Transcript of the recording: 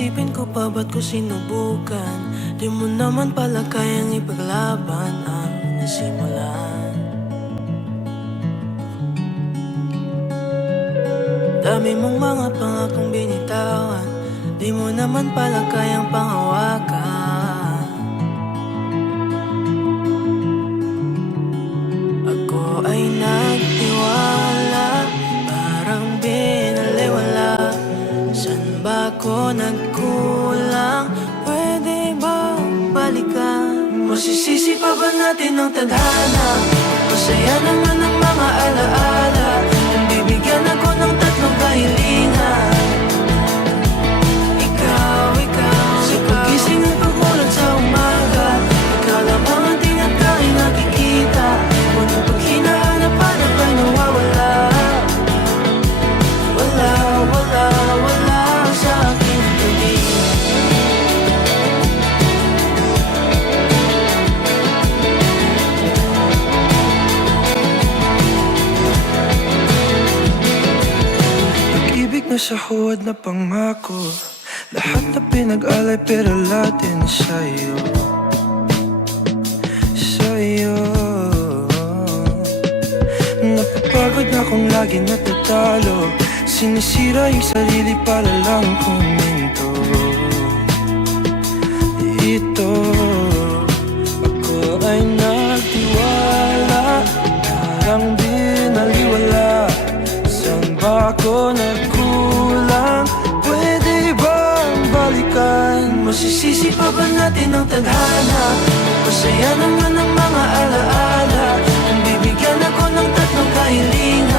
Isipin ko pa ba't ko sinubukan? Di mo naman pala kayang ipaglaban ang nasimulan. Dami mong mga pangakong binitawan, di mo naman pala kayang panghawakan. Ako ay nagtiwala, parang binaliwala. Saan ba ako nagkulang? Pwede ba balikan? Masisisi pa ba natin ang tadhana? Masaya naman ang mga alaala. Bibigyan ako ng tatlong kahilingan. Ikaw, sa pagising at pagmulat sa umaga. Ikaw lamang ang tinatanging nakikita. Ngunit pag hinahanap ay nawawala. Wala sa aking tingin. Pag-ibig na sa huwad na pangako, lahat na pinag-alay pero latin sa'yo. Napapagod na kung lagi natatalo, sinisira yung sarili para lang kuminto. Ito, ako ay nagtiwala, parang binaliwala. Saan ba ako nagkulang? Pwede bang balikan? Masisisi pa ba natin ang tadhana? Masaya naman ang mga alaala. Bibigyan ako ng tatlong kahilingan.